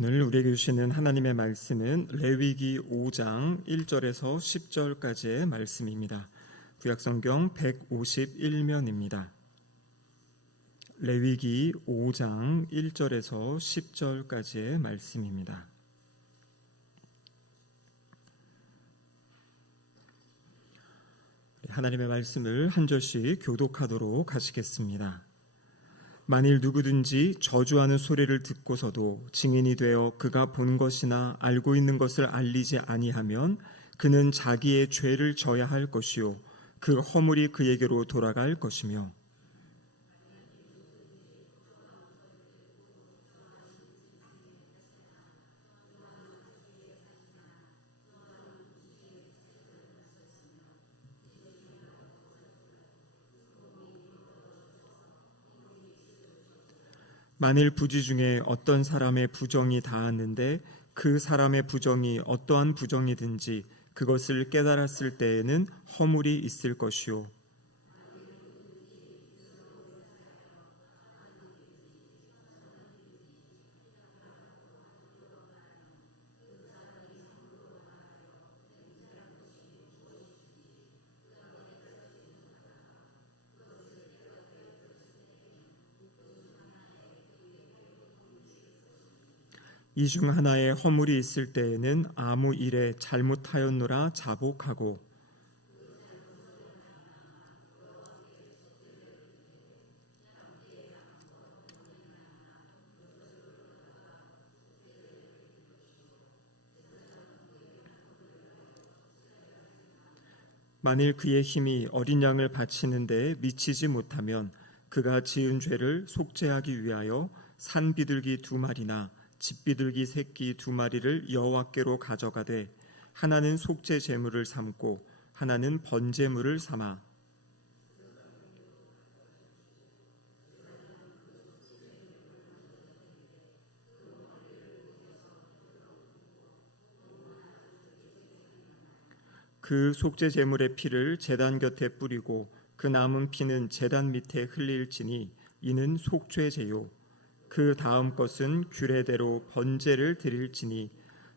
오늘 우리에게 주시는 하나님의 말씀은 레위기 5장 1절에서 10절까지의 말씀입니다. 구약성경 151면입니다. 레위기 5장 1절에서 10절까지의 말씀입니다. 하나님의 말씀을 한 절씩 교독하도록 하시겠습니다. 만일 누구든지 저주하는 소리를 듣고서도 증인이 되어 그가 본 것이나 알고 있는 것을 알리지 아니하면 그는 자기의 죄를 져야 할 것이요 그 허물이 그에게로 돌아갈 것이며, 만일 부지 중에 어떤 사람의 부정이 닿았는데 그 사람의 부정이 어떠한 부정이든지 그것을 깨달았을 때에는 허물이 있을 것이요 이 중 하나에 허물이 있을 때에는 아무 일에 잘못하였노라 자복하고, 만일 그의 힘이 어린 양을 바치는 데에 미치지 못하면 그가 지은 죄를 속죄하기 위하여 산 비둘기 2마리나 집 비둘기 새끼 2마리를 여호와께로 가져가되 하나는 속죄 제물을 삼고 하나는 번제물을 삼아 그 속죄 제물의 피를 제단 곁에 뿌리고 그 남은 피는 제단 밑에 흘릴지니 이는 속죄제요 그 다음 것은 규례대로 번제를 드릴지니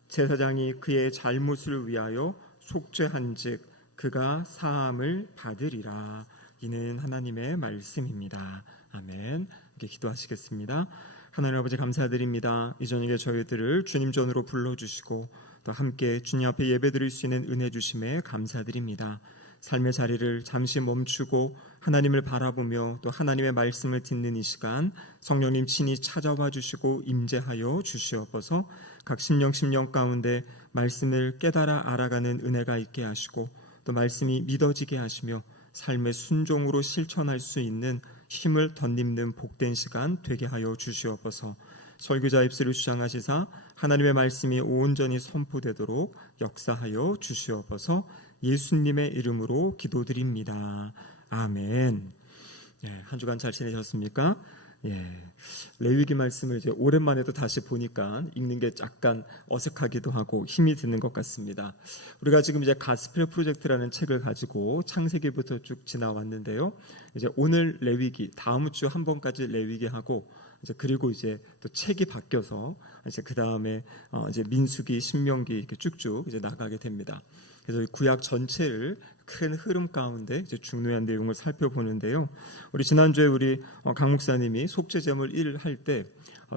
제사장이 그의 잘못을 위하여 속죄한즉 그가 사함을 받으리라. 이는 하나님의 말씀입니다. 아멘. 이렇게 기도하시겠습니다. 하나님 아버지 감사드립니다. 이 저녁에 저희들을 주님 전으로 불러주시고 또 함께 주님 앞에 예배드릴 수 있는 은혜 주심에 감사드립니다. 삶의 자리를 잠시 멈추고 하나님을 바라보며 또 하나님의 말씀을 듣는 이 시간 성령님 친히 찾아와 주시고 임재하여 주시옵소서. 각 심령 가운데 말씀을 깨달아 알아가는 은혜가 있게 하시고 또 말씀이 믿어지게 하시며 삶의 순종으로 실천할 수 있는 힘을 덧입는 복된 시간 되게 하여 주시옵소서. 설교자 입술을 주장하시사 하나님의 말씀이 온전히 선포되도록 역사하여 주시옵소서. 예수님의 이름으로 기도드립니다. 아멘. 한 주간 잘 지내셨습니까? 레위기 말씀을 이제 오랜만에 또 다시 보니까 읽는 게 약간 어색하기도 하고 힘이 드는 것 같습니다. 우리가 지금 이제 가스펠 프로젝트라는 책을 가지고 창세기부터 쭉 지나왔는데요. 이제 오늘 레위기, 다음 주 한 번까지 레위기 하고 이제 그리고 이제 또 책이 바뀌어서 이제 그 다음에 이제 민수기, 신명기 이렇게 쭉쭉 이제 나가게 됩니다. 그래서 구약 전체를 큰 흐름 가운데 이제 중요한 내용을 살펴보는데요. 우리 지난주에 우리 강 목사님이 속죄제물 1을 할 때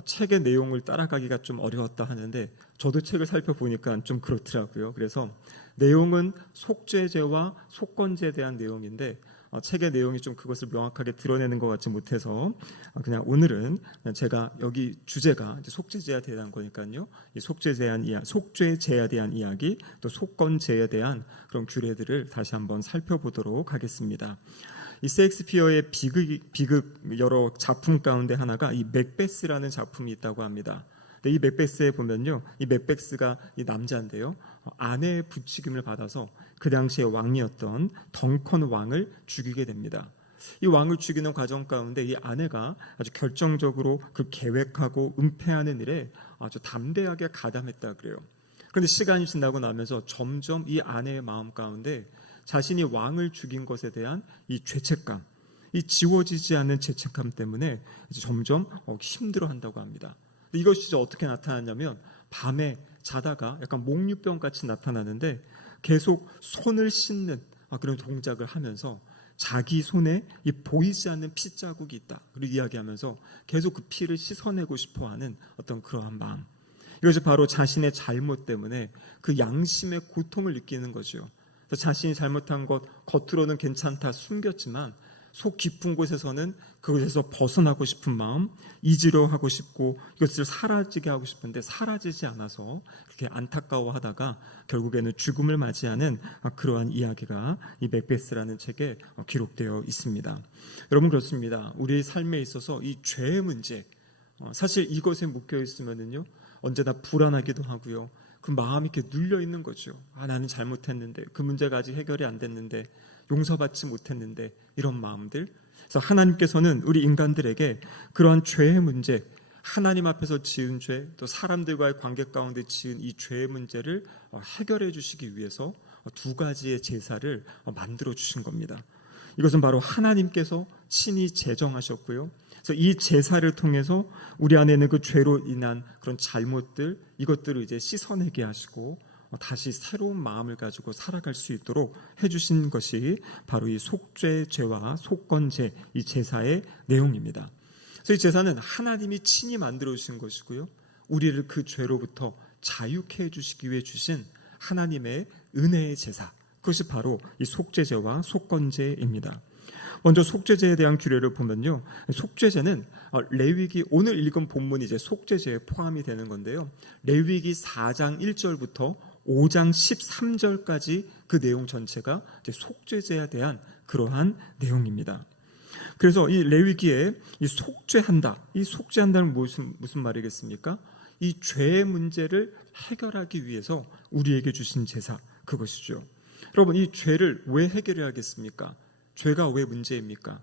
책의 내용을 따라가기가 좀 어려웠다 하는데 저도 책을 살펴보니까 좀 그렇더라고요. 그래서 내용은 속죄제와 속건제에 대한 내용인데 책의 내용이 좀 그것을 명확하게 드러내는 것 같지 못해서 그냥 오늘은 제가 여기 주제가 속죄제에 대한 거니까요. 이 속죄제에 대한 이야기, 또 속건제에 대한 그런 규례들을 다시 한번 살펴보도록 하겠습니다. 이 셰익스피어의 비극 여러 작품 가운데 하나가 이 맥베스라는 작품이 있다고 합니다. 이 맥베스에 보면요, 이 맥베스가 이 남자인데요, 아내의 부추김을 받아서 그 당시의 왕이었던 덩컨 왕을 죽이게 됩니다. 이 왕을 죽이는 과정 가운데 이 아내가 아주 결정적으로 그 계획하고 은폐하는 일에 아주 담대하게 가담했다 그래요. 그런데 시간이 지나고 나면서 점점 이 아내의 마음 가운데 자신이 왕을 죽인 것에 대한 이 죄책감, 이 지워지지 않는 죄책감 때문에 이제 점점 힘들어한다고 합니다. 근데 이것이 어떻게 나타났냐면 밤에 자다가 약간 목류병 같이 나타나는데 계속 손을 씻는 그런 동작을 하면서 자기 손에 이 보이지 않는 피 자국이 있다 그리고 이야기하면서 계속 그 피를 씻어내고 싶어하는 어떤 그러한 마음, 이것이 바로 자신의 잘못 때문에 그 양심의 고통을 느끼는 거죠. 그래서 자신이 잘못한 것 겉으로는 괜찮다 숨겼지만 속 깊은 곳에서는 그것에서 벗어나고 싶은 마음, 잊으려 하고 싶고 이것을 사라지게 하고 싶은데 사라지지 않아서 그렇게 안타까워하다가 결국에는 죽음을 맞이하는 그러한 이야기가 이 맥베스라는 책에 기록되어 있습니다. 여러분, 그렇습니다. 우리의 삶에 있어서 이 죄의 문제, 사실 이것에 묶여 있으면은요 언제나 불안하기도 하고요, 그 마음이 이렇게 눌려 있는 거죠. 나는 잘못했는데, 그 문제가 아직 해결이 안 됐는데, 용서받지 못했는데, 이런 마음들. 그래서 하나님께서는 우리 인간들에게 그러한 죄의 문제, 하나님 앞에서 지은 죄, 또 사람들과의 관계 가운데 지은 이 죄의 문제를 해결해 주시기 위해서 두 가지의 제사를 만들어 주신 겁니다. 이것은 바로 하나님께서 친히 제정하셨고요, 그래서 이 제사를 통해서 우리 안에 있는 그 죄로 인한 그런 잘못들, 이것들을 이제 씻어내게 하시고 다시 새로운 마음을 가지고 살아갈 수 있도록 해주신 것이 바로 이 속죄제와 속건제, 이 제사의 내용입니다. 그래서 이 제사는 하나님이 친히 만들어 주신 것이고요, 우리를 그 죄로부터 자유케 해주시기 위해 주신 하나님의 은혜의 제사, 그것이 바로 이 속죄제와 속건제입니다. 먼저 속죄제에 대한 규례를 보면요, 속죄제는 레위기, 오늘 읽은 본문이 이제 속죄제에 포함이 되는 건데요, 레위기 4장 1절부터 5장 13절까지 그 내용 전체가 이제 속죄제에 대한 그러한 내용입니다. 그래서 이 레위기에 이 속죄한다, 이 속죄한다는 무슨 말이겠습니까? 이 죄의 문제를 해결하기 위해서 우리에게 주신 제사, 그것이죠. 여러분, 이 죄를 왜 해결해야겠습니까? 죄가 왜 문제입니까?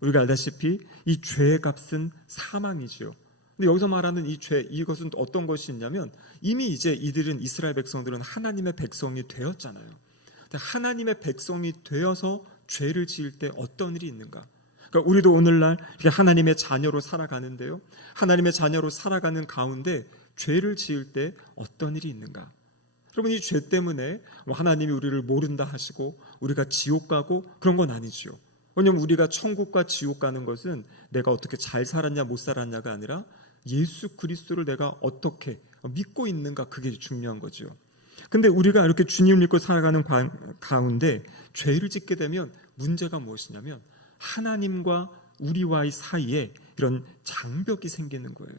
우리가 알다시피 이 죄의 값은 사망이지요. 근데 여기서 말하는 이 죄, 이것은 어떤 것이 있냐면 이미 이제 이들은, 이스라엘 백성들은 하나님의 백성이 되었잖아요. 근데 하나님의 백성이 되어서 죄를 지을 때 어떤 일이 있는가? 그러니까 우리도 오늘날 하나님의 자녀로 살아가는데요, 하나님의 자녀로 살아가는 가운데 죄를 지을 때 어떤 일이 있는가? 여러분, 이 죄 때문에 하나님이 우리를 모른다 하시고 우리가 지옥 가고 그런 건 아니지요. 왜냐하면 우리가 천국과 지옥 가는 것은 내가 어떻게 잘 살았냐 못 살았냐가 아니라 예수 그리스도를 내가 어떻게 믿고 있는가, 그게 중요한 거죠. 근데 우리가 이렇게 주님 믿고 살아가는 가운데 죄를 짓게 되면 문제가 무엇이냐면 하나님과 우리와의 사이에 이런 장벽이 생기는 거예요.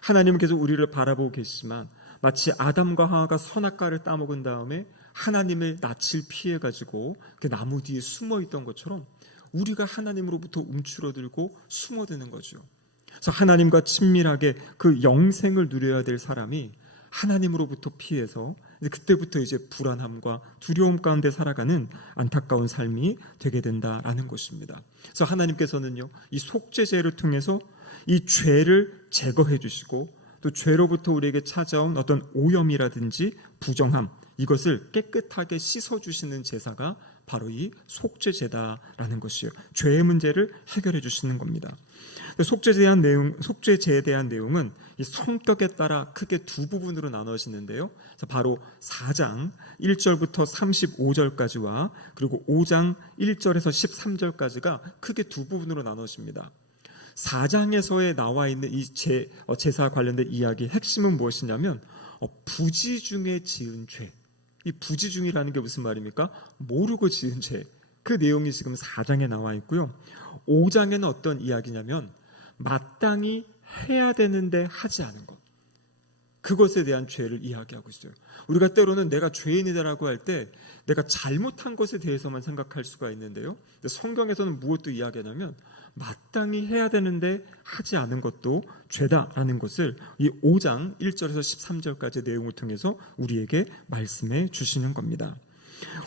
하나님께서 우리를 바라보고 계시지만 마치 아담과 하와가 선악과를 따먹은 다음에 하나님의 낯을 피해가지고 그 나무 뒤에 숨어있던 것처럼 우리가 하나님으로부터 움츠러들고 숨어드는 거죠. 그래서 하나님과 친밀하게 그 영생을 누려야 될 사람이 하나님으로부터 피해서 그때부터 이제 불안함과 두려움 가운데 살아가는 안타까운 삶이 되게 된다라는 것입니다. 그래서 하나님께서는요, 이 속죄제를 통해서 이 죄를 제거해 주시고 또 죄로부터 우리에게 찾아온 어떤 오염이라든지 부정함, 이것을 깨끗하게 씻어주시는 제사가 바로 이 속죄제다라는 것이에요. 죄의 문제를 해결해 주시는 겁니다. 속죄제에 대한 내용은 이 성격에 따라 크게 두 부분으로 나눠지는데요, 바로 4장 1절부터 35절까지와 그리고 5장 1절에서 13절까지가 크게 두 부분으로 나눠집니다. 4장에서에 나와 있는 이 제사 관련된 이야기의 핵심은 무엇이냐면 부지 중에 지은 죄. 이 부지 중이라는 게 무슨 말입니까? 모르고 지은 죄. 그 내용이 지금 4장에 나와 있고요. 5장에는 어떤 이야기냐면 마땅히 해야 되는데 하지 않은 것, 그것에 대한 죄를 이야기하고 있어요. 우리가 때로는 내가 죄인이다라고 할 때 내가 잘못한 것에 대해서만 생각할 수가 있는데요, 성경에서는 무엇도 이야기하냐면 마땅히 해야 되는데 하지 않은 것도 죄다라는 것을 이 5장 1절에서 13절까지 내용을 통해서 우리에게 말씀해 주시는 겁니다.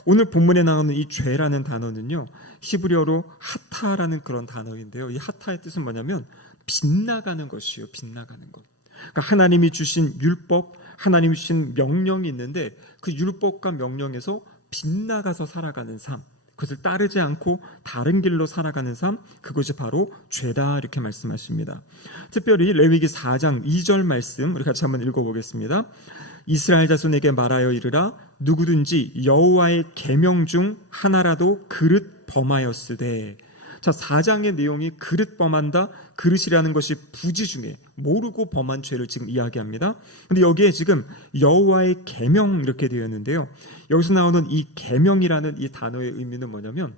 오늘 본문에 나오는 이 죄라는 단어는요, 히브리어로 하타라는 그런 단어인데요, 이 하타의 뜻은 뭐냐면 빗나가는 것이에요. 빗나가는 것. 그러니까 하나님이 주신 율법, 하나님이 주신 명령이 있는데 그 율법과 명령에서 빗나가서 살아가는 삶, 그것을 따르지 않고 다른 길로 살아가는 삶, 그것이 바로 죄다 이렇게 말씀하십니다. 특별히 레위기 4장 2절 말씀 우리 같이 한번 읽어보겠습니다. 이스라엘 자손에게 말하여 이르라 누구든지 여호와의 계명 중 하나라도 그릇 범하였으되. 자, 4장의 내용이 그릇 범한다, 그릇이라는 것이 부지 중에 모르고 범한 죄를 지금 이야기합니다. 근데 여기에 지금 여호와의 계명 이렇게 되어 있는데요, 여기서 나오는 이 계명이라는 이 단어의 의미는 뭐냐면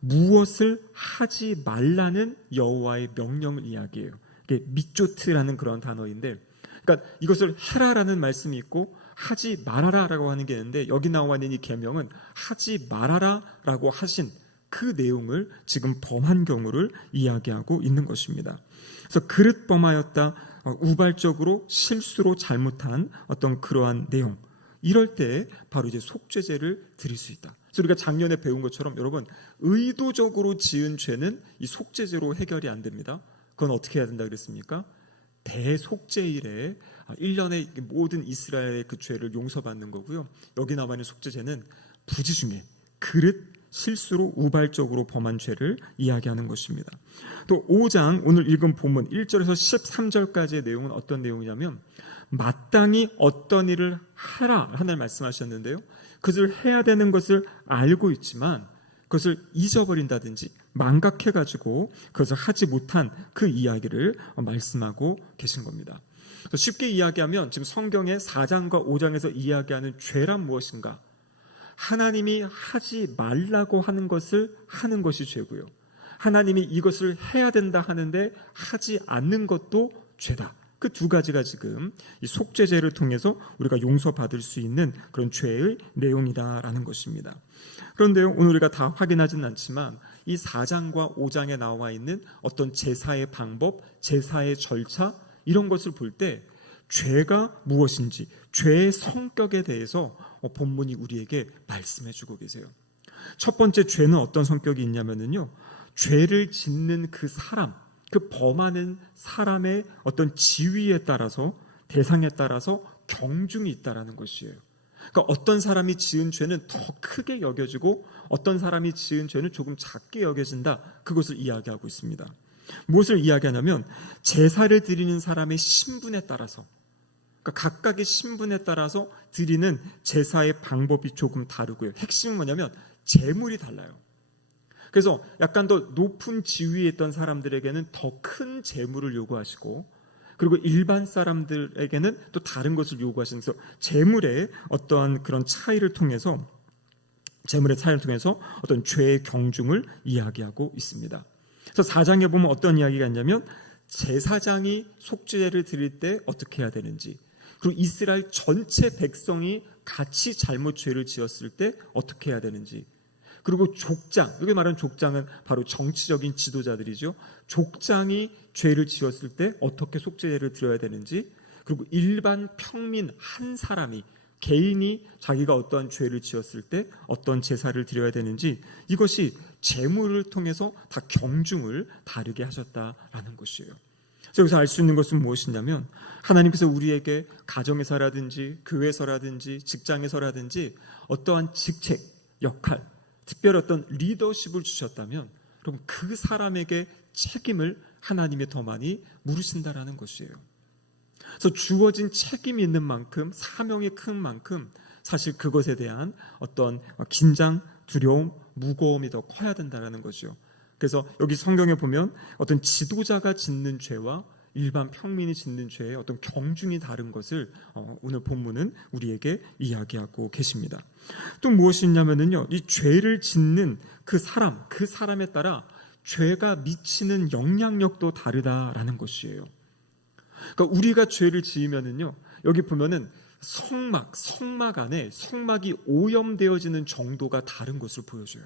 무엇을 하지 말라는 여호와의 명령을 이야기해요. 이게 미조트라는 그런 단어인데, 그러니까 이것을 해라라는 말씀이 있고 하지 말아라라고 하는 게 있는데, 여기 나와 있는 이 계명은 하지 말아라라고 하신 그 내용을 지금 범한 경우를 이야기하고 있는 것입니다. 그래서 그릇 범하였다, 우발적으로 실수로 잘못한 어떤 그러한 내용, 이럴 때 바로 이제 속죄제를 드릴 수 있다. 그래서 우리가 작년에 배운 것처럼 여러분, 의도적으로 지은 죄는 이 속죄제로 해결이 안 됩니다. 그건 어떻게 해야 된다 그랬습니까? 대속죄일에 1년에 모든 이스라엘의 그 죄를 용서받는 거고요. 여기 나와 있는 속죄제는 부지 중에 그릇 실수로 우발적으로 범한 죄를 이야기하는 것입니다. 또 5장 오늘 읽은 본문 1절에서 13절까지의 내용은 어떤 내용이냐면 마땅히 어떤 일을 하라 하나님 말씀하셨는데요, 그것을 해야 되는 것을 알고 있지만 그것을 잊어버린다든지 망각해가지고 그것을 하지 못한 그 이야기를 말씀하고 계신 겁니다. 쉽게 이야기하면 지금 성경의 4장과 5장에서 이야기하는 죄란 무엇인가? 하나님이 하지 말라고 하는 것을 하는 것이 죄고요, 하나님이 이것을 해야 된다 하는데 하지 않는 것도 죄다. 그 두 가지가 지금 이 속죄제를 통해서 우리가 용서받을 수 있는 그런 죄의 내용이다라는 것입니다. 그런데요, 오늘 우리가 다 확인하지는 않지만 이 4장과 5장에 나와 있는 어떤 제사의 방법, 제사의 절차, 이런 것을 볼 때 죄가 무엇인지, 죄의 성격에 대해서 본문이 우리에게 말씀해 주고 계세요. 첫 번째 죄는 어떤 성격이 있냐면요, 죄를 짓는 그 사람, 그 범하는 사람의 어떤 지위에 따라서, 대상에 따라서 경중이 있다라는 것이에요. 그러니까 어떤 사람이 지은 죄는 더 크게 여겨지고 어떤 사람이 지은 죄는 조금 작게 여겨진다, 그것을 이야기하고 있습니다. 무엇을 이야기하냐면 제사를 드리는 사람의 신분에 따라서, 그러니까 각각의 신분에 따라서 드리는 제사의 방법이 조금 다르고요, 핵심은 뭐냐면 제물이 달라요. 그래서 약간 더 높은 지위에 있던 사람들에게는 더 큰 제물을 요구하시고, 그리고 일반 사람들에게는 또 다른 것을 요구하시면서 제물의 어떠한 그런 차이를 통해서, 제물의 차이를 통해서 어떤 죄의 경중을 이야기하고 있습니다. 그래서 4장에 보면 어떤 이야기가 있냐면 제사장이 속죄제를 드릴 때 어떻게 해야 되는지, 그리고 이스라엘 전체 백성이 같이 잘못 죄를 지었을 때 어떻게 해야 되는지, 그리고 족장, 여기 말하는 족장은 바로 정치적인 지도자들이죠. 족장이 죄를 지었을 때 어떻게 속죄제를 드려야 되는지, 그리고 일반 평민 한 사람이, 개인이 자기가 어떠한 죄를 지었을 때 어떤 제사를 드려야 되는지, 이것이 제물을 통해서 다 경중을 다르게 하셨다라는 것이에요. 여기서 알 수 있는 것은 무엇이냐면 하나님께서 우리에게 가정에서라든지 교회에서라든지 직장에서라든지 어떠한 직책, 역할, 특별히 어떤 리더십을 주셨다면 그럼 그 사람에게 책임을 하나님이 더 많이 물으신다라는 것이에요. 그래서 주어진 책임이 있는 만큼, 사명이 큰 만큼 사실 그것에 대한 어떤 긴장, 두려움, 무거움이 더 커야 된다는 거죠. 그래서 여기 성경에 보면 어떤 지도자가 짓는 죄와 일반 평민이 짓는 죄의 어떤 경중이 다른 것을 오늘 본문은 우리에게 이야기하고 계십니다. 또 무엇이 있냐면요, 이 죄를 짓는 그 사람에 따라 죄가 미치는 영향력도 다르다라는 것이에요. 그러니까 우리가 죄를 지으면은요, 여기 보면은 성막 안에 성막이 오염되어지는 정도가 다른 것을 보여줘요.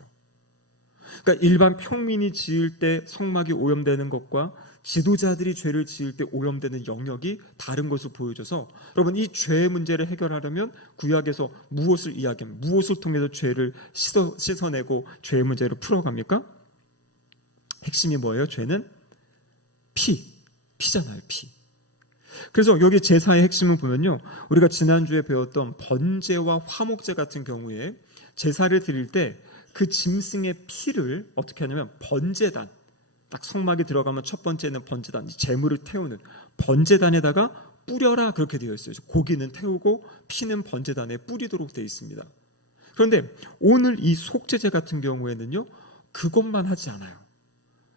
그러니까 일반 평민이 지을 때 성막이 오염되는 것과 지도자들이 죄를 지을 때 오염되는 영역이 다른 것을 보여줘서, 여러분, 이 죄의 문제를 해결하려면 구약에서 무엇을 이야기합니까? 무엇을 통해서 죄를 씻어내고 죄의 문제를 풀어갑니까? 핵심이 뭐예요? 죄는 피잖아요, 피. 그래서 여기 제사의 핵심을 보면요, 우리가 지난주에 배웠던 번제와 화목제 같은 경우에 제사를 드릴 때 그 짐승의 피를 어떻게 하냐면 번제단, 딱 성막에 들어가면 첫 번째는 번제단, 제물을 태우는 번제단에다가 뿌려라 그렇게 되어 있어요. 고기는 태우고 피는 번제단에 뿌리도록 되어 있습니다. 그런데 오늘 이 속죄제 같은 경우에는요, 그것만 하지 않아요.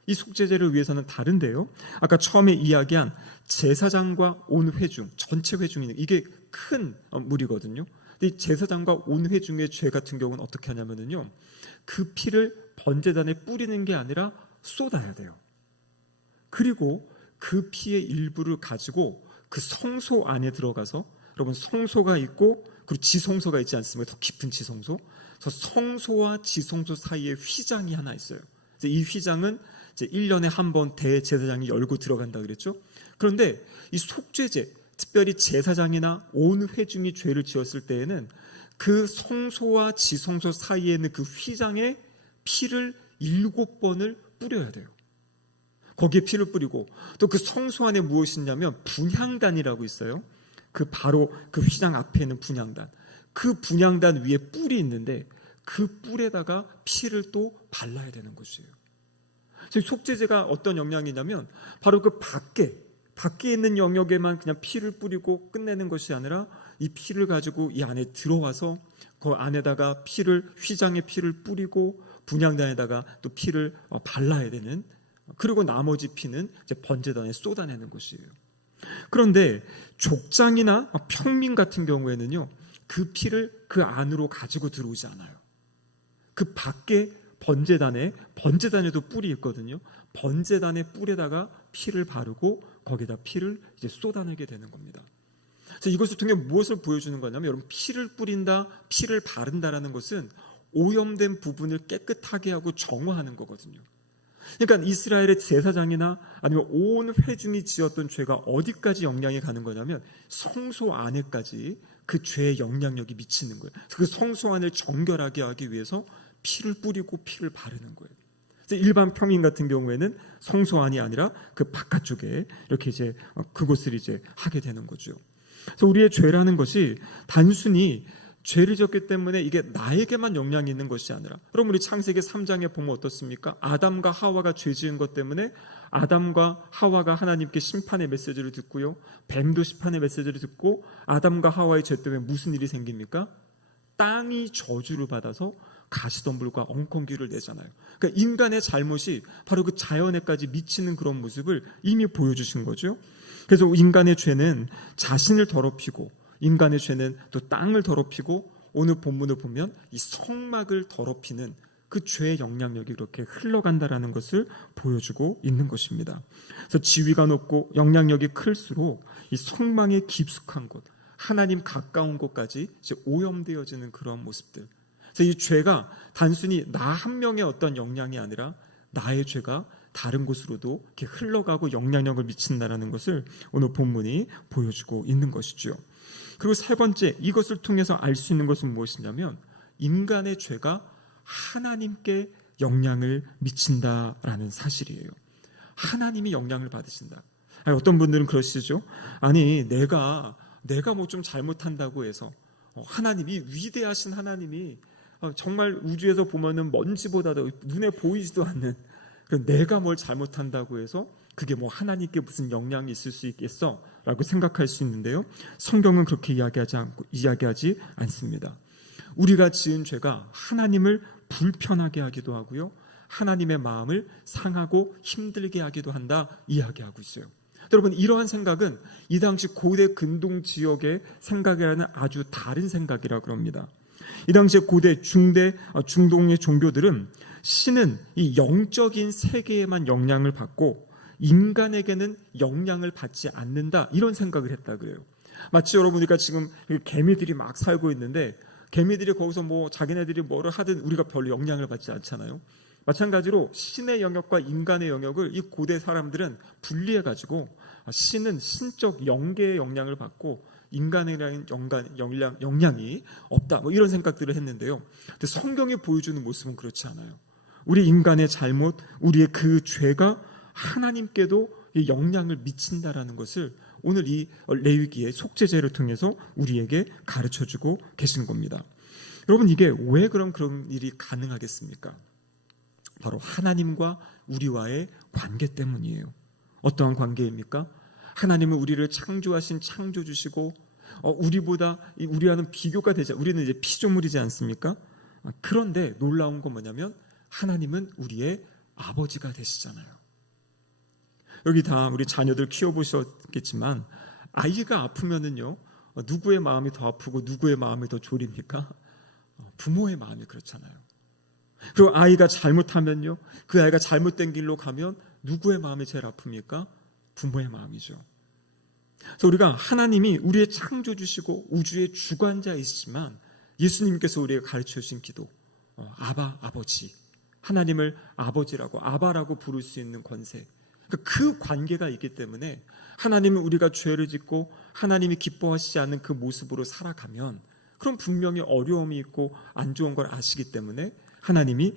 이 속죄제를 위해서는 다른데요. 아까 처음에 이야기한 제사장과 온 회중, 전체 회중이 이게 큰 무리거든요. 근데 이 제사장과 온 회중의 죄 같은 경우는 어떻게 하냐면요, 그 피를 번제단에 뿌리는 게 아니라 쏟아야 돼요. 그리고 그 피의 일부를 가지고 그 성소 안에 들어가서, 여러분 성소가 있고 그리고 지성소가 있지 않습니까? 더 깊은 지성소. 저 성소와 지성소 사이에 휘장이 하나 있어요. 이 휘장은 이제 1년에 한 번 대제사장이 열고 들어간다 그랬죠. 그런데 이 속죄제, 특별히 제사장이나 온 회중이 죄를 지었을 때에는 그 성소와 지성소 사이에 있는 그 휘장에 피를 7번을 뿌려야 돼요. 거기에 피를 뿌리고, 또 그 성소 안에 무엇이 있냐면 분향단이라고 있어요. 그 바로 그 휘장 앞에 있는 분향단, 그 분향단 위에 뿔이 있는데 그 뿔에다가 피를 또 발라야 되는 것이에요. 속죄제가 어떤 영향이냐면 바로 그 밖에 있는 영역에만 그냥 피를 뿌리고 끝내는 것이 아니라 이 피를 가지고 이 안에 들어와서 그 안에다가 피를, 휘장에 피를 뿌리고 분향단에다가 또 피를 발라야 되는, 그리고 나머지 피는 이제 번제단에 쏟아내는 것이에요. 그런데 족장이나 평민 같은 경우에는요, 그 피를 그 안으로 가지고 들어오지 않아요. 그 밖에 번제단에도 뿔이 있거든요. 번제단의 뿔에다가 피를 바르고 거기다 피를 이제 쏟아내게 되는 겁니다. 그래서 이것을 통해 무엇을 보여주는 거냐면, 여러분, 피를 뿌린다, 피를 바른다라는 것은 오염된 부분을 깨끗하게 하고 정화하는 거거든요. 그러니까 이스라엘의 제사장이나 아니면 온 회중이 지었던 죄가 어디까지 영향이 가는 거냐면 성소 안에까지 그 죄의 영향력이 미치는 거예요. 그 성소 안을 정결하게 하기 위해서 피를 뿌리고 피를 바르는 거예요. 일반 평민 같은 경우에는 성소 안이 아니라 그 바깥쪽에 이렇게 이제 그곳을 이제 하게 되는 거죠. 그래서 우리의 죄라는 것이 단순히 죄를 지었기 때문에 이게 나에게만 영향이 있는 것이 아니라, 여러분 우리 창세기 3장에 보면 어떻습니까? 아담과 하와가 죄 지은 것 때문에 아담과 하와가 하나님께 심판의 메시지를 듣고요, 뱀도 심판의 메시지를 듣고, 아담과 하와의 죄 때문에 무슨 일이 생깁니까? 땅이 저주를 받아서 가시덤불과 엉겅퀴를 내잖아요. 그러니까 인간의 잘못이 바로 그 자연에까지 미치는 그런 모습을 이미 보여주신 거죠. 그래서 인간의 죄는 자신을 더럽히고, 인간의 죄는 또 땅을 더럽히고, 오늘 본문을 보면 이 성막을 더럽히는 그 죄의 영향력이 그렇게 흘러간다라는 것을 보여주고 있는 것입니다. 그래서 지위가 높고 영향력이 클수록 이 성막의 깊숙한 곳, 하나님 가까운 곳까지 이제 오염되어지는 그런 모습들. 그래서 이 죄가 단순히 나 한 명의 어떤 영향이 아니라 나의 죄가 다른 곳으로도 이렇게 흘러가고 영향력을 미친다라는 것을 오늘 본문이 보여주고 있는 것이죠. 그리고 세 번째, 이것을 통해서 알 수 있는 것은 무엇이냐면 인간의 죄가 하나님께 영향을 미친다라는 사실이에요. 하나님이 영향을 받으신다. 어떤 분들은 그러시죠. 아니 내가 뭐 좀 잘못한다고 해서 하나님이, 위대하신 하나님이 정말 우주에서 보면은 먼지보다도 눈에 보이지도 않는, 내가 뭘 잘못한다고 해서 그게 뭐 하나님께 무슨 영향이 있을 수 있겠어? 라고 생각할 수 있는데요, 성경은 그렇게 이야기하지 않습니다. 우리가 지은 죄가 하나님을 불편하게 하기도 하고요, 하나님의 마음을 상하고 힘들게 하기도 한다 이야기하고 있어요. 여러분, 이러한 생각은 이 당시 고대 근동 지역의 생각이라는 아주 다른 생각이라고 합니다. 이 당시에 고대 중동의 종교들은 신은 이 영적인 세계에만 영향을 받고 인간에게는 영향을 받지 않는다, 이런 생각을 했다 그래요. 마치 여러분이니까 지금 개미들이 막 살고 있는데 개미들이 거기서 뭐 자기네들이 뭐를 하든 우리가 별로 영향을 받지 않잖아요. 마찬가지로 신의 영역과 인간의 영역을 이 고대 사람들은 분리해가지고 신은 신적 영계의 영향을 받고 인간에 대한 영향이 없다, 뭐 이런 생각들을 했는데요. 근데 성경이 보여주는 모습은 그렇지 않아요. 우리 인간의 잘못, 우리의 그 죄가 하나님께도 영향을 미친다라는 것을 오늘 이 레위기의 속죄제를 통해서 우리에게 가르쳐주고 계신 겁니다. 여러분, 이게 왜 그런 일이 가능하겠습니까? 바로 하나님과 우리와의 관계 때문이에요. 어떠한 관계입니까? 하나님은 우리를 창조하신 창조주시고 우리와는 비교가 되지, 우리는 이제 피조물이지 않습니까? 그런데 놀라운 건 뭐냐면 하나님은 우리의 아버지가 되시잖아요. 여기 다 우리 자녀들 키워보셨겠지만 아이가 아프면은요, 누구의 마음이 더 아프고 누구의 마음이 더 졸입니까? 부모의 마음이 그렇잖아요. 그리고 아이가 잘못하면요, 그 아이가 잘못된 길로 가면 누구의 마음이 제일 아픕니까? 부모의 마음이죠. 그래서 우리가 하나님이 우리의 창조주시고 우주의 주관자이시지만 예수님께서 우리에게 가르쳐 주신 기도, 아바, 아버지, 하나님을 아버지라고, 아바라고 부를 수 있는 권세, 그 관계가 있기 때문에 하나님은 우리가 죄를 짓고 하나님이 기뻐하시지 않는 그 모습으로 살아가면 그럼 분명히 어려움이 있고 안 좋은 걸 아시기 때문에 하나님이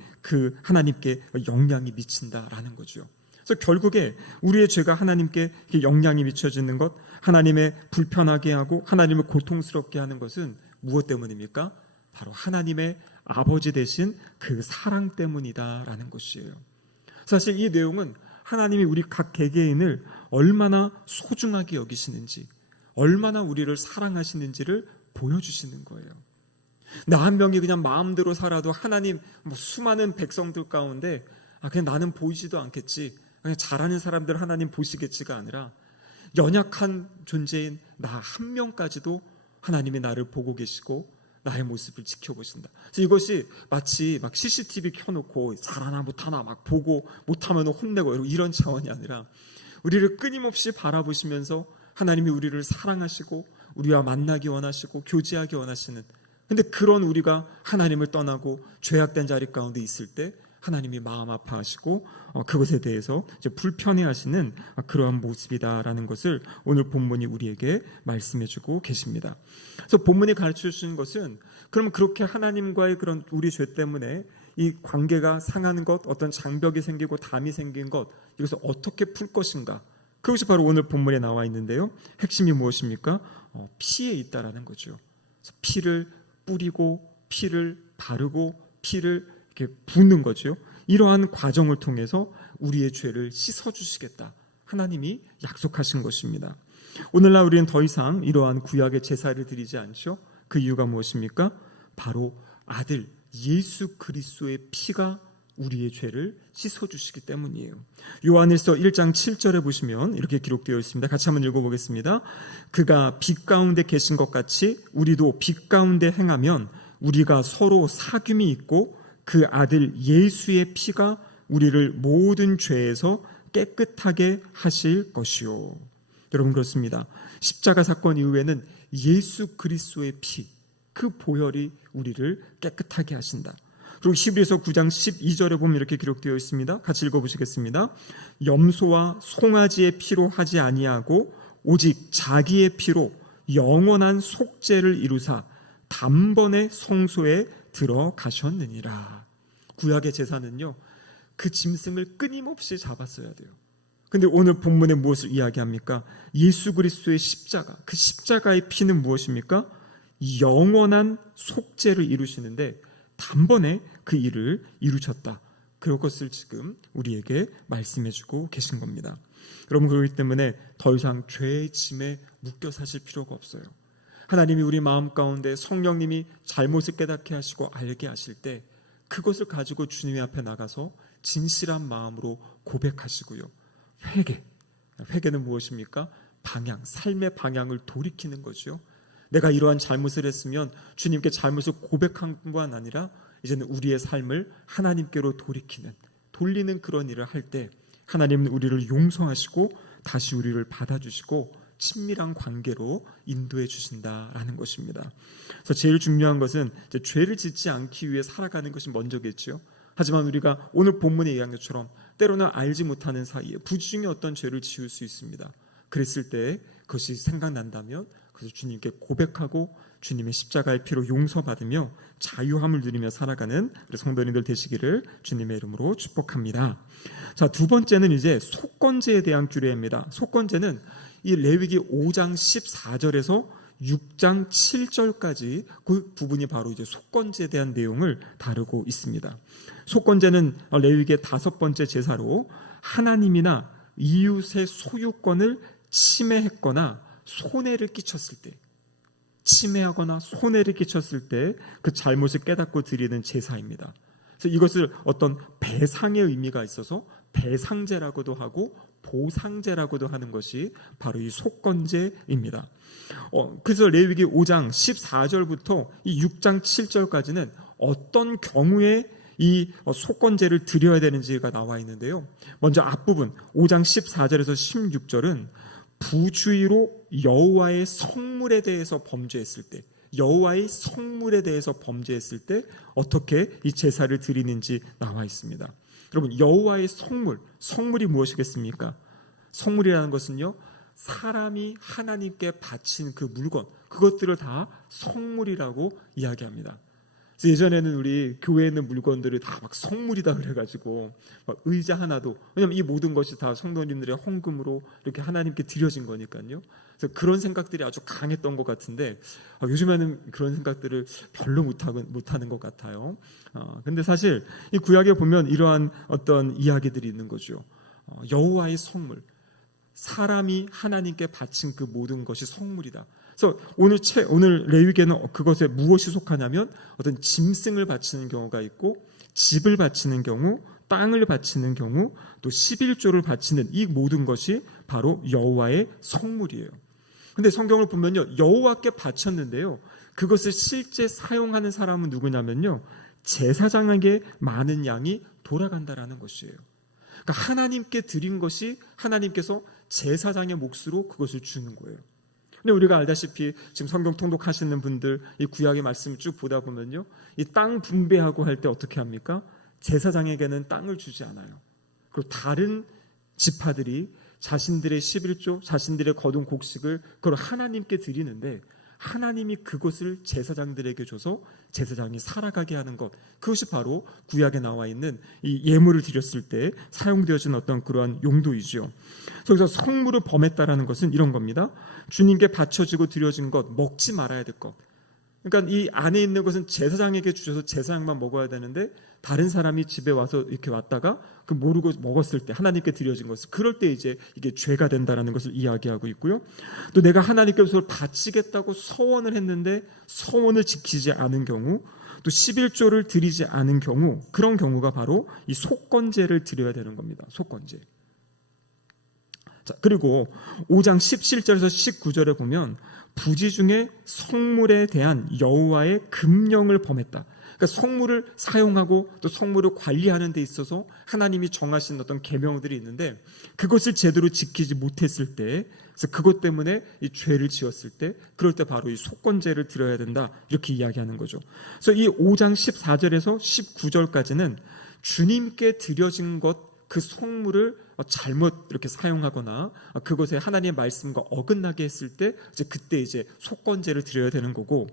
하나님께 영향이 미친다라는 거죠. 그래서 결국에 우리의 죄가 하나님께 영향이 미쳐지는 것, 하나님의 불편하게 하고 하나님을 고통스럽게 하는 것은 무엇 때문입니까? 바로 하나님의 아버지 되신 그 사랑 때문이다라는 것이에요. 사실 이 내용은 하나님이 우리 각 개개인을 얼마나 소중하게 여기시는지, 얼마나 우리를 사랑하시는지를 보여주시는 거예요. 나 한 명이 그냥 마음대로 살아도 하나님 수많은 백성들 가운데 그냥 나는 보이지도 않겠지, 그냥 잘하는 사람들 하나님 보시겠지가 아니라 연약한 존재인 나 한 명까지도 하나님이 나를 보고 계시고 나의 모습을 지켜보신다. 그래서 이것이 마치 막 CCTV 켜놓고 잘하나 못하나 막 보고 못하면 혼내고 이런 차원이 아니라 우리를 끊임없이 바라보시면서 하나님이 우리를 사랑하시고 우리와 만나기 원하시고 교제하기 원하시는, 근데 그런 우리가 하나님을 떠나고 죄악된 자리 가운데 있을 때 하나님이 마음 아파하시고 그것에 대해서 이제 불편해하시는 그러한 모습이다라는 것을 오늘 본문이 우리에게 말씀해주고 계십니다. 그래서 본문이 가르쳐 주시는 것은 그럼 그렇게 하나님과의 그런 우리 죄 때문에 이 관계가 상하는 것, 어떤 장벽이 생기고 담이 생긴 것, 이것을 어떻게 풀 것인가, 그것이 바로 오늘 본문에 나와 있는데요. 핵심이 무엇입니까? 피에 있다라는 거죠. 그래서 피를 뿌리고 피를 바르고 피를 이렇게 붓는 거죠. 이러한 과정을 통해서 우리의 죄를 씻어주시겠다, 하나님이 약속하신 것입니다. 오늘날 우리는 더 이상 이러한 구약의 제사를 드리지 않죠. 그 이유가 무엇입니까? 바로 아들 예수 그리스도의 피가 우리의 죄를 씻어주시기 때문이에요. 요한일서 1장 7절에 보시면 이렇게 기록되어 있습니다. 같이 한번 읽어보겠습니다. 그가 빛 가운데 계신 것 같이 우리도 빛 가운데 행하면 우리가 서로 사귐이 있고 그 아들 예수의 피가 우리를 모든 죄에서 깨끗하게 하실 것이요. 여러분, 그렇습니다. 십자가 사건 이후에는 예수 그리스도의 피, 그 보혈이 우리를 깨끗하게 하신다. 그리고 히브리서 9장 12절에 보면 이렇게 기록되어 있습니다. 같이 읽어보시겠습니다. 염소와 송아지의 피로 하지 아니하고 오직 자기의 피로 영원한 속죄를 이루사 단번에 성소에 들어가셨느니라. 구약의 제사는요, 그 짐승을 끊임없이 잡았어야 돼요. 근데 오늘 본문에 무엇을 이야기합니까? 예수 그리스도의 십자가, 그 십자가의 피는 무엇입니까? 영원한 속죄를 이루시는데 단번에 그 일을 이루셨다. 그것을 지금 우리에게 말씀해주고 계신 겁니다. 여러분, 그렇기 때문에 더 이상 죄의 짐에 묶여 사실 필요가 없어요. 하나님이 우리 마음 가운데 성령님이 잘못을 깨닫게 하시고 알게 하실 때 그것을 가지고 주님의 앞에 나가서 진실한 마음으로 고백하시고요. 회개는 무엇입니까? 방향, 삶의 방향을 돌이키는 거죠. 내가 이러한 잘못을 했으면 주님께 잘못을 고백한 것만 아니라 이제는 우리의 삶을 하나님께로 돌리는 그런 일을 할 때 하나님은 우리를 용서하시고 다시 우리를 받아주시고 친밀한 관계로 인도해 주신다라는 것입니다. 그래서 제일 중요한 것은 이제 죄를 짓지 않기 위해 살아가는 것이 먼저겠죠. 하지만 우리가 오늘 본문에 얘기한 것처럼 때로는 알지 못하는 사이에 부지중에 어떤 죄를 지을 수 있습니다. 그랬을 때 그것이 생각난다면 그래서 주님께 고백하고 주님의 십자가의 피로 용서받으며 자유함을 누리며 살아가는 우리 성도님들 되시기를 주님의 이름으로 축복합니다. 자, 두 번째는 이제 속건제에 대한 규례입니다. 속건제는 이 레위기 5장 14절에서 6장 7절까지 그 부분이 바로 이제 속건제에 대한 내용을 다루고 있습니다. 속건제는 레위기의 5번째 제사로 하나님이나 이웃의 소유권을 침해했거나 손해를 끼쳤을 때, 침해하거나 손해를 끼쳤을 때 그 잘못을 깨닫고 드리는 제사입니다. 그래서 이것을 어떤 배상의 의미가 있어서 배상제라고도 하고 보상제라고도 하는 것이 바로 이 속건제입니다. 그래서 레위기 5장 14절부터 이 6장 7절까지는 어떤 경우에 이 속건제를 드려야 되는지가 나와 있는데요. 먼저 앞부분 5장 14절에서 16절은 부주의로 여호와의 성물에 대해서 범죄했을 때, 여호와의 성물에 대해서 범죄했을 때 어떻게 이 제사를 드리는지 나와 있습니다. 여러분, 여호와의 성물, 성물이 무엇이겠습니까? 성물이라는 것은요, 사람이 하나님께 바친 그 물건, 그것들을 다 성물이라고 이야기합니다. 그래서 예전에는 우리 교회에 있는 물건들을 다 막 성물이다 그래가지고 막 의자 하나도, 왜냐면 이 모든 것이 다 성도님들의 헌금으로 이렇게 하나님께 드려진 거니까요. 그래서 그런 생각들이 아주 강했던 것 같은데 요즘에는 그런 생각들을 별로 못하는 것 같아요. 근데 사실 이 구약에 보면 이러한 어떤 이야기들이 있는 거죠. 여호와의 성물, 사람이 하나님께 바친 그 모든 것이 성물이다. 그래서 오늘 레위기에는 그것에 무엇이 속하냐면 어떤 짐승을 바치는 경우가 있고, 집을 바치는 경우, 땅을 바치는 경우, 또 11조를 바치는 이 모든 것이 바로 여호와의 성물이에요. 근데 성경을 보면요, 여호와께 바쳤는데요, 그것을 실제 사용하는 사람은 누구냐면요, 제사장에게 많은 양이 돌아간다라는 것이에요. 그러니까 하나님께 드린 것이 하나님께서 제사장의 몫으로 그것을 주는 거예요. 근데 우리가 알다시피 지금 성경 통독하시는 분들 이 구약의 말씀을 쭉 보다 보면요, 이 땅 분배하고 할 때 어떻게 합니까? 제사장에게는 땅을 주지 않아요. 그리고 다른 지파들이 자신들의 11조, 자신들의 거둔 곡식을 그걸 하나님께 드리는데 하나님이 그것을 제사장들에게 줘서 제사장이 살아가게 하는 것, 그것이 바로 구약에 나와 있는 이 예물을 드렸을 때 사용되어진 어떤 그러한 용도이죠. 그래서 성물을 범했다라는 것은 이런 겁니다. 주님께 바쳐지고 드려진 것, 먹지 말아야 될 것. 그러니까 이 안에 있는 것은 제사장에게 주셔서 제사장만 먹어야 되는데 다른 사람이 집에 와서 이렇게 왔다가 그 모르고 먹었을 때 하나님께 드려진 것을, 그럴 때 이제 이게 죄가 된다라는 것을 이야기하고 있고요. 또 내가 하나님께서 바치겠다고 서원을 했는데 서원을 지키지 않은 경우, 또 11조를 드리지 않은 경우, 그런 경우가 바로 이 속건제를 드려야 되는 겁니다. 속건제. 자, 그리고 5장 17절에서 19절에 보면 부지 중에 성물에 대한 여호와의 금령을 범했다. 그러니까 성물을 사용하고 또 성물을 관리하는 데 있어서 하나님이 정하신 어떤 계명들이 있는데 그것을 제대로 지키지 못했을 때, 그래서 그것 때문에 이 죄를 지었을 때, 그럴 때 바로 이 속건제를 드려야 된다, 이렇게 이야기하는 거죠. 그래서 이 5장 14절에서 19절까지는 주님께 드려진 것, 그 성물을 잘못 이렇게 사용하거나 그것에 하나님의 말씀과 어긋나게 했을 때 그때 이제 속건제를 드려야 되는 거고,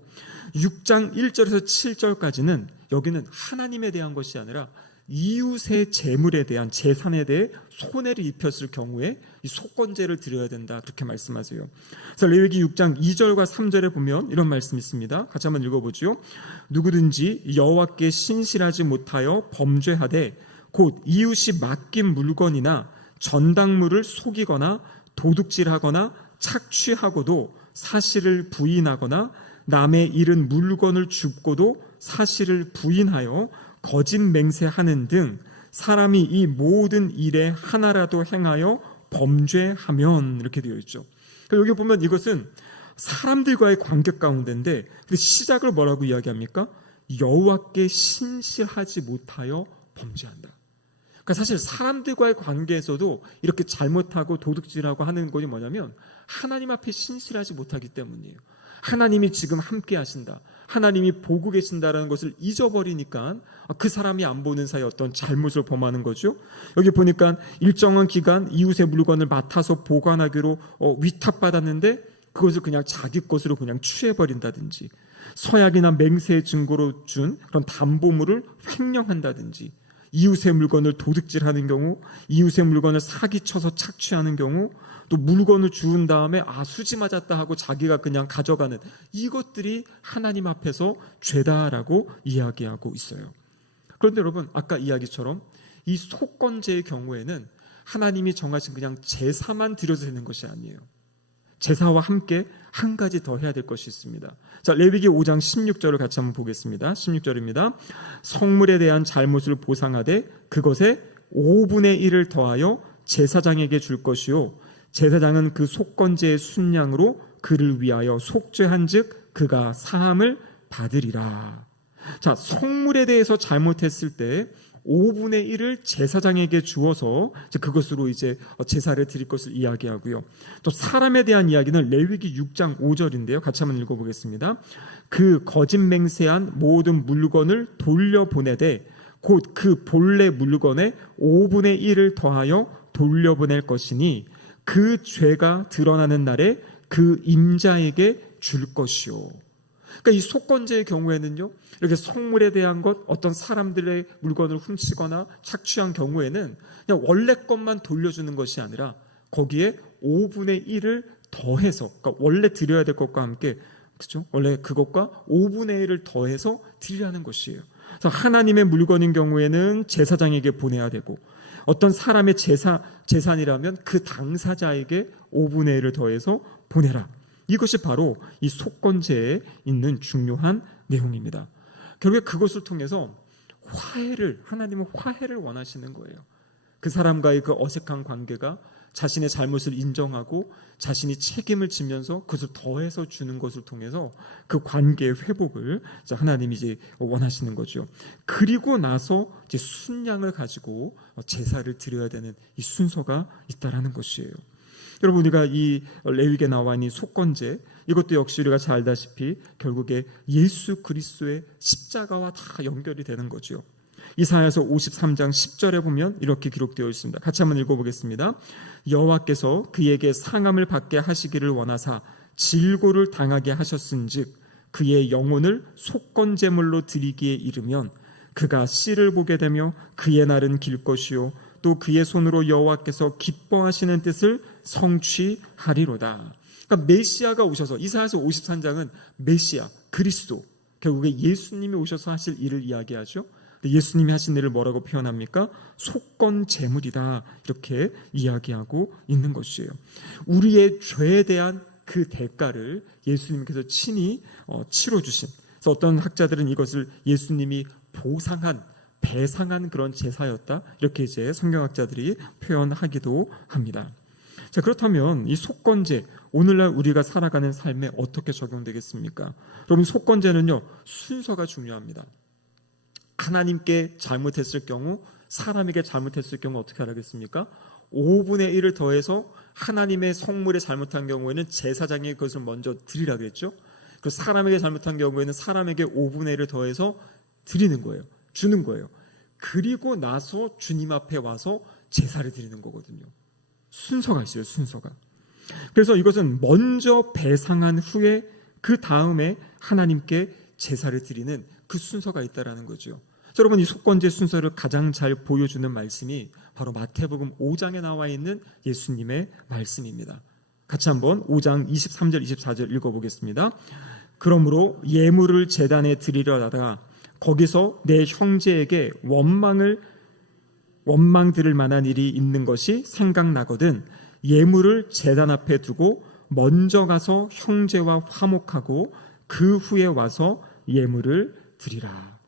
6장 1절에서 7절까지는 여기는 하나님에 대한 것이 아니라 이웃의 재물에 대한, 재산에 대해 손해를 입혔을 경우에 이 속건제를 드려야 된다, 그렇게 말씀하세요. 그래서 레위기 6장 2절과 3절에 보면 이런 말씀이 있습니다. 같이 한번 읽어보죠. 누구든지 여호와께 신실하지 못하여 범죄하되 곧 이웃이 맡긴 물건이나 전당물을 속이거나 도둑질하거나 착취하고도 사실을 부인하거나 남의 잃은 물건을 줍고도 사실을 부인하여 거짓 맹세하는 등 사람이 이 모든 일에 하나라도 행하여 범죄하면, 이렇게 되어 있죠. 여기 보면 이것은 사람들과의 관계 가운데인데 그 시작을 뭐라고 이야기합니까? 여호와께 신실하지 못하여 범죄한다. 그러니까 사실 사람들과의 관계에서도 이렇게 잘못하고 도둑질하고 하는 것이 뭐냐면 하나님 앞에 신실하지 못하기 때문이에요. 하나님이 지금 함께 하신다, 하나님이 보고 계신다라는 것을 잊어버리니까 그 사람이 안 보는 사이에 어떤 잘못을 범하는 거죠. 여기 보니까 일정한 기간 이웃의 물건을 맡아서 보관하기로 위탁받았는데 그것을 그냥 자기 것으로 그냥 취해버린다든지, 서약이나 맹세의 증거로 준 그런 담보물을 횡령한다든지, 이웃의 물건을 도둑질하는 경우, 이웃의 물건을 사기쳐서 착취하는 경우, 또 물건을 주운 다음에 수지 맞았다 하고 자기가 그냥 가져가는 이것들이 하나님 앞에서 죄다라고 이야기하고 있어요. 그런데 여러분, 아까 이야기처럼 이 속건제의 경우에는 하나님이 정하신 그냥 제사만 드려도 되는 것이 아니에요. 제사와 함께 한 가지 더 해야 될 것이 있습니다. 자, 레위기 5장 16절을 같이 한번 보겠습니다. 16절입니다. 성물에 대한 잘못을 보상하되 그것에 5분의 1을 더하여 제사장에게 줄 것이요 제사장은 그 속건제의 순양으로 그를 위하여 속죄한즉 그가 사함을 받으리라. 자, 성물에 대해서 잘못했을 때 5분의 1을 제사장에게 주어서 그것으로 이제 제사를 드릴 것을 이야기하고요. 또 사람에 대한 이야기는 레위기 6장 5절인데요. 같이 한번 읽어보겠습니다. 그 거짓 맹세한 모든 물건을 돌려보내되 곧 그 본래 물건에 5분의 1을 더하여 돌려보낼 것이니 그 죄가 드러나는 날에 그 임자에게 줄 것이요. 그러니까 이 속건제의 경우에는요, 이렇게 성물에 대한 것, 어떤 사람들의 물건을 훔치거나 착취한 경우에는 그냥 원래 것만 돌려주는 것이 아니라 거기에 5분의 1을 더해서, 그러니까 원래 드려야 될 것과 함께, 그렇죠? 원래 그것과 5분의 1을 더해서 드리라는 것이에요. 그래서 하나님의 물건인 경우에는 제사장에게 보내야 되고, 어떤 사람의 재산이라면 그 당사자에게 5분의 1을 더해서 보내라. 이것이 바로 이 속건제에 있는 중요한 내용입니다. 결국에 그것을 통해서 하나님은 화해를 원하시는 거예요. 그 사람과의 그 어색한 관계가 자신의 잘못을 인정하고 자신이 책임을 지면서 그것을 더해서 주는 것을 통해서 그 관계의 회복을 하나님이 이제 원하시는 거죠. 그리고 나서 이제 순양을 가지고 제사를 드려야 되는 이 순서가 있다라는 것이에요. 여러분, 우리가 이 레위기에 나와 있는 속건제, 이것도 역시 우리가 잘 알다시피 결국에 예수 그리스도의 십자가와 다 연결이 되는 거죠. 이사야서 53장 10절에 보면 이렇게 기록되어 있습니다. 같이 한번 읽어보겠습니다. 여호와께서 그에게 상함을 받게 하시기를 원하사 질고를 당하게 하셨은즉 그의 영혼을 속건제물로 드리기에 이르면 그가 씨를 보게 되며 그의 날은 길 것이요 또 그의 손으로 여호와께서 기뻐하시는 뜻을 성취하리로다. 그러니까 메시아가 오셔서, 이사야서 53장은 메시아, 그리스도, 결국에 예수님이 오셔서 하실 일을 이야기하죠. 예수님이 하신 일을 뭐라고 표현합니까? 속건제물이다, 이렇게 이야기하고 있는 것이에요. 우리의 죄에 대한 그 대가를 예수님께서 친히 치러주신, 그래서 어떤 학자들은 이것을 예수님이 배상한 그런 제사였다, 이렇게 이제 성경학자들이 표현하기도 합니다. 자, 그렇다면 이 속건제, 오늘날 우리가 살아가는 삶에 어떻게 적용되겠습니까? 여러분, 속건제는요, 순서가 중요합니다. 하나님께 잘못했을 경우, 사람에게 잘못했을 경우 어떻게 하겠습니까? 5분의 1을 더해서 하나님의 성물에 잘못한 경우에는 제사장이 그것을 먼저 드리라 그랬죠. 그 사람에게 잘못한 경우에는 사람에게 5분의 1을 더해서 드리는 거예요. 주는 거예요. 그리고 나서 주님 앞에 와서 제사를 드리는 거거든요. 순서가 있어요, 순서가. 그래서 이것은 먼저 배상한 후에 그 다음에 하나님께 제사를 드리는 그 순서가 있다라는 거죠. 여러분, 이 속건제 순서를 가장 잘 보여주는 말씀이 바로 마태복음 5장에 나와 있는 예수님의 말씀입니다. 같이 한번 5장 23절 24절 읽어보겠습니다. 그러므로 예물을 제단에 드리려다가 거기서 내 형제에게 원망 들을 만한 일이 있는 것이 생각나거든 예물을 제단 앞에 두고 먼저 가서 형제와 화목하고 그 후에 와서 예물을 드리라.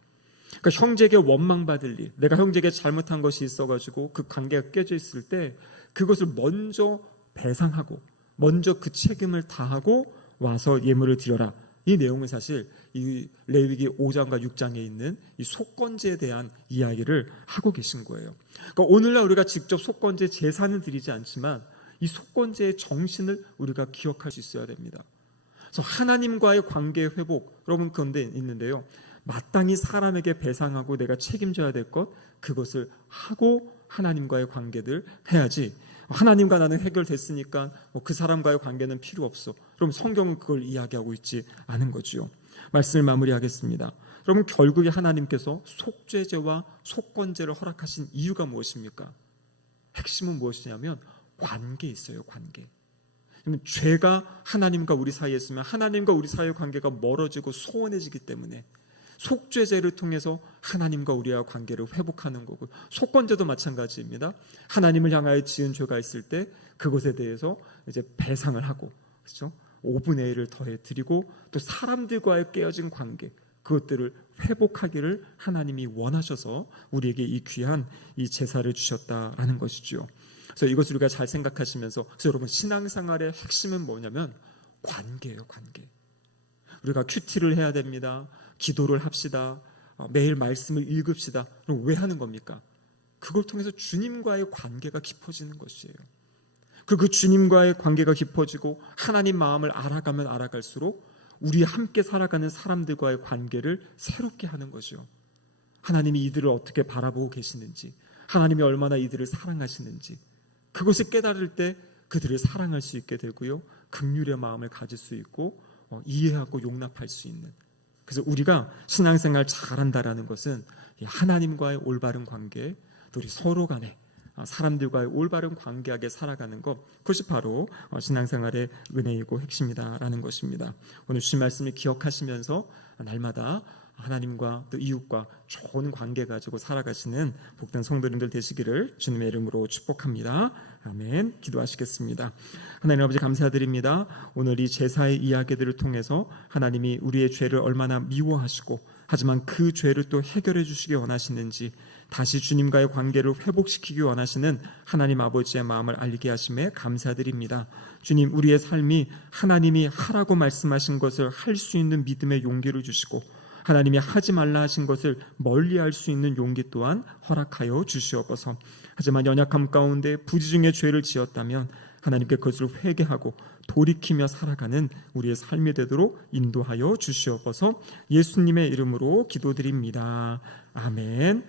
그러니까 형제에게 원망받을 일, 내가 형제에게 잘못한 것이 있어가지고 그 관계가 깨져 있을 때 그것을 먼저 배상하고 먼저 그 책임을 다하고 와서 예물을 드려라. 이 내용은 사실 이 레위기 5장과 6장에 있는 이 속건제에 대한 이야기를 하고 계신 거예요. 그러니까 오늘날 우리가 직접 속건제 제사는 드리지 않지만 이 속건제의 정신을 우리가 기억할 수 있어야 됩니다. 그래서 하나님과의 관계의 회복, 여러분 그런데 있는데요. 마땅히 사람에게 배상하고 내가 책임져야 될 것, 그것을 하고 하나님과의 관계를 해야지, 하나님과 나는 해결됐으니까 그 사람과의 관계는 필요 없어. 그럼 성경은 그걸 이야기하고 있지 않은 거지요. 말씀을 마무리하겠습니다. 여러분, 결국에 하나님께서 속죄제와 속건제를 허락하신 이유가 무엇입니까? 핵심은 무엇이냐면 관계에 있어요. 관계. 죄가 하나님과 우리 사이에 있으면 하나님과 우리 사이의 관계가 멀어지고 소원해지기 때문에 속죄제를 통해서 하나님과 우리와 관계를 회복하는 거고, 속건제도 마찬가지입니다. 하나님을 향하여 지은 죄가 있을 때 그것에 대해서 이제 배상을 하고, 그렇죠? 5분의 1을 더해 드리고, 또 사람들과의 깨어진 관계, 그것들을 회복하기를 하나님이 원하셔서 우리에게 이 귀한 이 제사를 주셨다라는 것이죠. 그래서 이것을 우리가 잘 생각하시면서, 그래서 여러분, 신앙생활의 핵심은 뭐냐면 관계예요. 관계. 우리가 큐티를 해야 됩니다. 기도를 합시다. 매일 말씀을 읽읍시다. 그럼 왜 하는 겁니까? 그걸 통해서 주님과의 관계가 깊어지는 것이에요. 그 주님과의 관계가 깊어지고 하나님 마음을 알아가면 알아갈수록 우리 함께 살아가는 사람들과의 관계를 새롭게 하는 거죠. 하나님이 이들을 어떻게 바라보고 계시는지, 하나님이 얼마나 이들을 사랑하시는지, 그것을 깨달을 때 그들을 사랑할 수 있게 되고요, 긍휼의 마음을 가질 수 있고 이해하고 용납할 수 있는. 그래서 우리가 신앙생활 잘한다라는 것은 하나님과의 올바른 관계, 또 우리 서로 간에 사람들과의 올바른 관계하게 살아가는 것, 그것이 바로 신앙생활의 은혜이고 핵심이다라는 것입니다. 오늘 주신 말씀을 기억하시면서 날마다 하나님과 또 이웃과 좋은 관계 가지고 살아가시는 복된 성도님들 되시기를 주님의 이름으로 축복합니다. 아멘. 기도하시겠습니다. 하나님 아버지, 감사드립니다. 오늘 이 제사의 이야기들을 통해서 하나님이 우리의 죄를 얼마나 미워하시고, 하지만 그 죄를 또 해결해 주시기 원하시는지, 다시 주님과의 관계를 회복시키기 원하시는 하나님 아버지의 마음을 알리게 하심에 감사드립니다. 주님, 우리의 삶이 하나님이 하라고 말씀하신 것을 할 수 있는 믿음의 용기를 주시고, 하나님이 하지 말라 하신 것을 멀리할 수 있는 용기 또한 허락하여 주시옵소서. 하지만 연약함 가운데 부지 중에 죄를 지었다면 하나님께 그것을 회개하고 돌이키며 살아가는 우리의 삶이 되도록 인도하여 주시옵소서. 예수님의 이름으로 기도드립니다. 아멘.